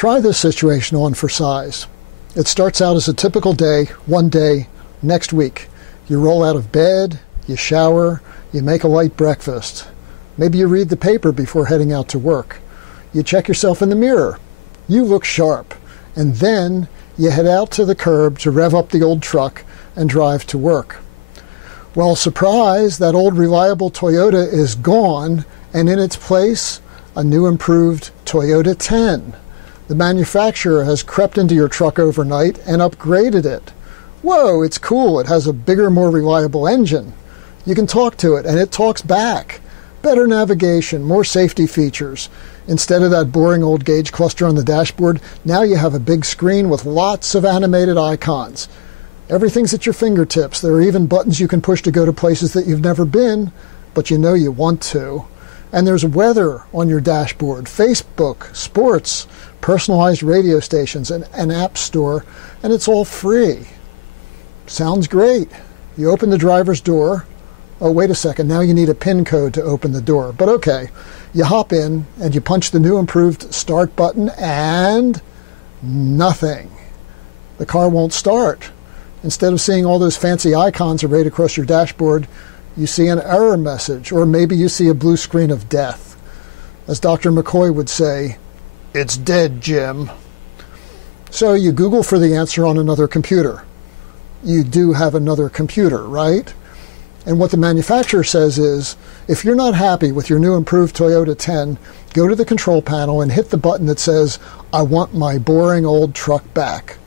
Try this situation on for size. It starts out as a typical day, one day, next week. You roll out of bed, you shower, you make a light breakfast. Maybe you read the paper before heading out to work. You check yourself in the mirror. You look sharp. And then you head out to the curb to rev up the old truck and drive to work. Well, surprise, that old reliable Toyota is gone, and in its place, a new improved Toyota 10. The manufacturer has crept into your truck overnight and upgraded it. Whoa, it's cool. It has a bigger, more reliable engine. You can talk to it, and it talks back. Better navigation, more safety features. Instead of that boring old gauge cluster on the dashboard, now you have a big screen with lots of animated icons. Everything's at your fingertips. There are even buttons you can push to go to places that you've never been, but you know you want to. And there's weather on your dashboard, Facebook, sports, personalized radio stations, an app store, and it's all free. Sounds great. You open the driver's door. Oh, wait a second, now you need a PIN code to open the door. But okay, you hop in and you punch the new improved start button and nothing. The car won't start. Instead of seeing all those fancy icons arrayed across your dashboard, you see an error message, or maybe you see a blue screen of death. As Dr. McCoy would say, "It's dead, Jim." So you Google for the answer on another computer. You do have another computer, right? And what the manufacturer says is, if you're not happy with your new improved Toyota 10, go to the control panel and hit the button that says, "I want my boring old truck back."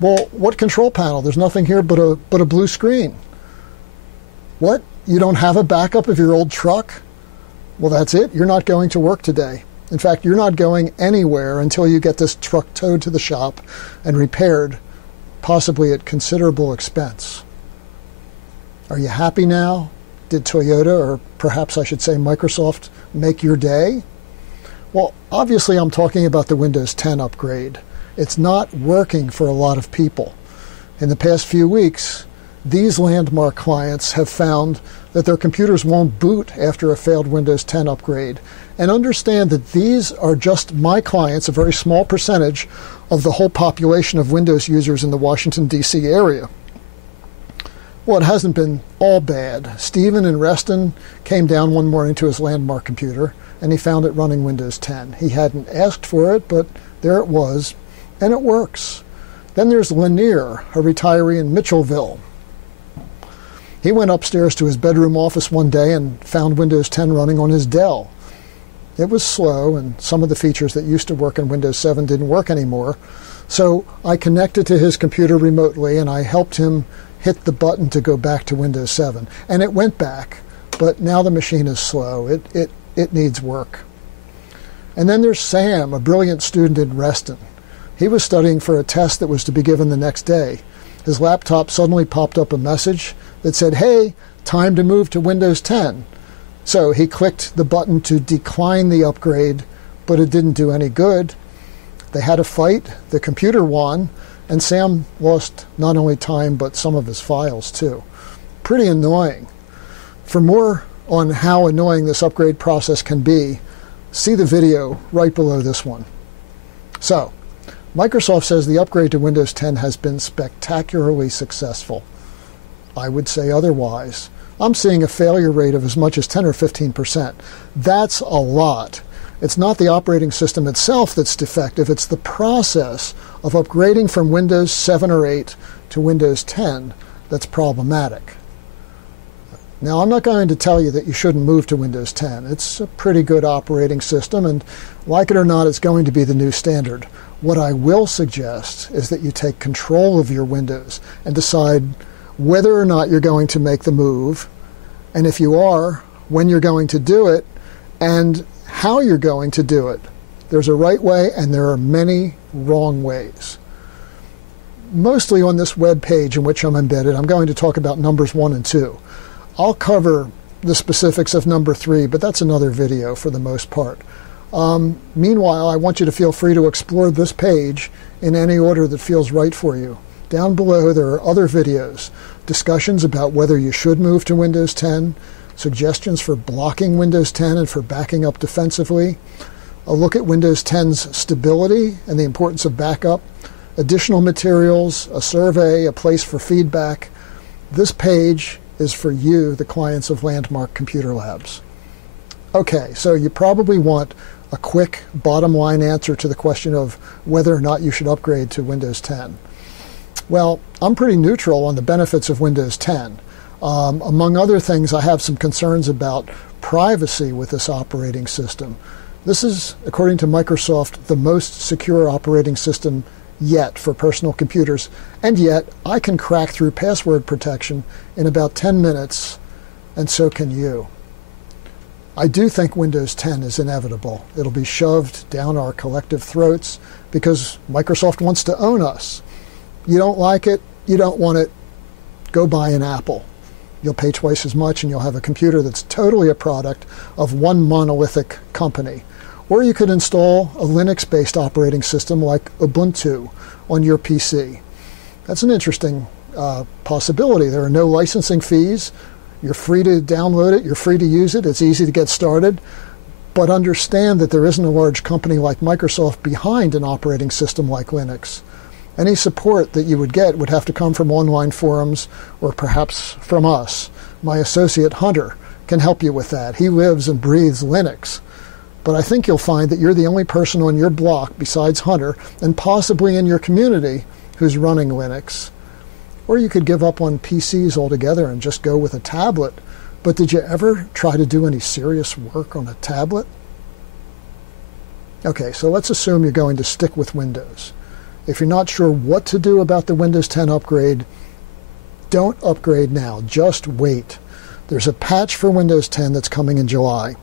Well, what control panel? There's nothing here but a blue screen. What? You don't have a backup of your old truck? Well, that's it. You're not going to work today. In fact, you're not going anywhere until you get this truck towed to the shop and repaired, possibly at considerable expense. Are you happy now? Did Toyota, or perhaps I should say Microsoft, make your day? Well, obviously I'm talking about the Windows 10 upgrade. It's not working for a lot of people. In the past few weeks, these Landmark clients have found that their computers won't boot after a failed Windows 10 upgrade. And understand that these are just my clients, a very small percentage of the whole population of Windows users in the Washington, D.C. area. Well, it hasn't been all bad. Stephen in Reston came down one morning to his Landmark computer, and he found it running Windows 10. He hadn't asked for it, but there it was, and it works. Then there's Lanier, a retiree in Mitchellville. He went upstairs to his bedroom office one day and found Windows 10 running on his Dell. It was slow, and some of the features that used to work in Windows 7 didn't work anymore. So I connected to his computer remotely, and I helped him hit the button to go back to Windows 7. And it went back, but now the machine is slow. It needs work. And then there's Sam, a brilliant student in Reston. He was studying for a test that was to be given the next day. His laptop suddenly popped up a message that said, "Hey, time to move to Windows 10. So he clicked the button to decline the upgrade, but it didn't do any good. They had a fight, the computer won, and Sam lost not only time, but some of his files too. Pretty annoying. For more on how annoying this upgrade process can be, see the video right below this one. So, Microsoft says the upgrade to Windows 10 has been spectacularly successful. I would say otherwise. I'm seeing a failure rate of as much as 10 or 15%. That's a lot. It's not the operating system itself that's defective, it's the process of upgrading from Windows 7 or 8 to Windows 10 that's problematic. Now, I'm not going to tell you that you shouldn't move to Windows 10. It's a pretty good operating system, and like it or not, it's going to be the new standard. What I will suggest is that you take control of your Windows and decide whether or not you're going to make the move, and if you are, when you're going to do it, and how you're going to do it. There's a right way, and there are many wrong ways. Mostly on this web page in which I'm embedded, I'm going to talk about numbers 1 and 2. I'll cover the specifics of number 3, but that's another video for the most part. Meanwhile, I want you to feel free to explore this page in any order that feels right for you. Down below, there are other videos, discussions about whether you should move to Windows 10, suggestions for blocking Windows 10 and for backing up defensively, a look at Windows 10's stability and the importance of backup, additional materials, a survey, a place for feedback. This page is for you, the clients of Landmark Computer Labs. Okay, so you probably want a quick bottom line answer to the question of whether or not you should upgrade to Windows 10. Well, I'm pretty neutral on the benefits of Windows 10. Among other things, I have some concerns about privacy with this operating system. This is, according to Microsoft, the most secure operating system yet for personal computers, and yet I can crack through password protection in about 10 minutes, and so can you. I do think Windows 10 is inevitable. It'll be shoved down our collective throats because Microsoft wants to own us. You don't like it, you don't want it, go buy an Apple. You'll pay twice as much and you'll have a computer that's totally a product of one monolithic company. Or you could install a Linux-based operating system like Ubuntu on your PC. That's an interesting possibility. There are no licensing fees. You're free to download it. You're free to use it. It's easy to get started. But understand that there isn't a large company like Microsoft behind an operating system like Linux. Any support that you would get would have to come from online forums or perhaps from us. My associate Hunter can help you with that. He lives and breathes Linux. But I think you'll find that you're the only person on your block besides Hunter and possibly in your community who's running Linux. Or you could give up on PCs altogether and just go with a tablet. But did you ever try to do any serious work on a tablet? Okay, so let's assume you're going to stick with Windows. If you're not sure what to do about the Windows 10 upgrade, don't upgrade now. Just wait. There's a patch for Windows 10 that's coming in July.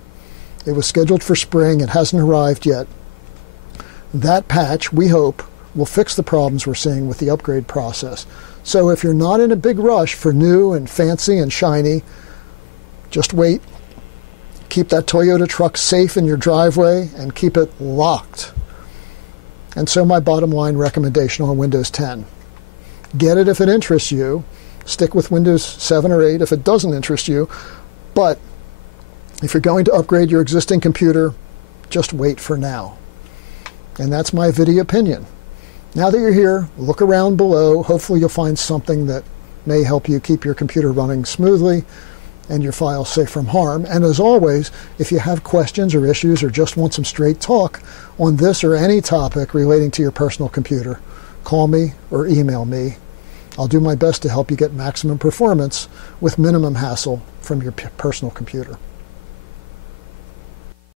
It was scheduled for spring. It hasn't arrived yet. That patch, we hope, will fix the problems we're seeing with the upgrade process. So if you're not in a big rush for new and fancy and shiny, just wait. Keep that Toyota truck safe in your driveway and keep it locked. And so my bottom line recommendation on Windows 10. Get it if it interests you. Stick with Windows 7 or 8 if it doesn't interest you. But if you're going to upgrade your existing computer, just wait for now. And that's my video opinion. Now that you're here, look around below. Hopefully you'll find something that may help you keep your computer running smoothly and your files safe from harm. And as always, if you have questions or issues or just want some straight talk on this or any topic relating to your personal computer, call me or email me. I'll do my best to help you get maximum performance with minimum hassle from your personal computer.